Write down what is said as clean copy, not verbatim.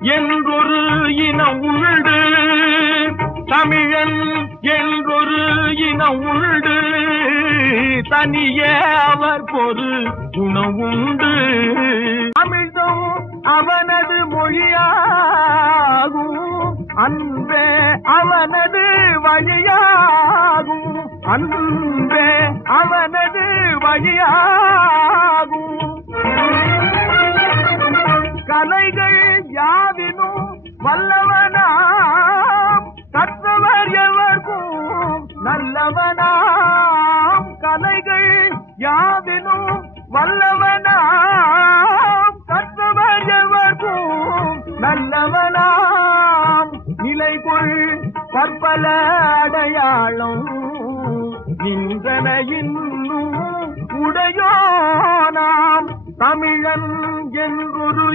என்றொரு இனம் உண்டு, தமிழன் என்றொரு இனம் உண்டு, தனியே அவர் பொரு குணவுண்டு. தமிழ்தம் அவனது மொழியாகும், அன்பே அவனது வழியாகும், அன்பே அவனது வழியாகும். கலைகள் யாவினும் வல்லவனாம், கற்றவர் எவர்க்கும் நல்லவனாம். கலைகள் யாவினும் வல்லவனாம், கற்றவர் எவர்க்கும் நல்லவனாம். நிலைகொள் பற்பல அடையாளம் நின்றன இன்னும் உடையோனாம், தமிழன் என்றொரு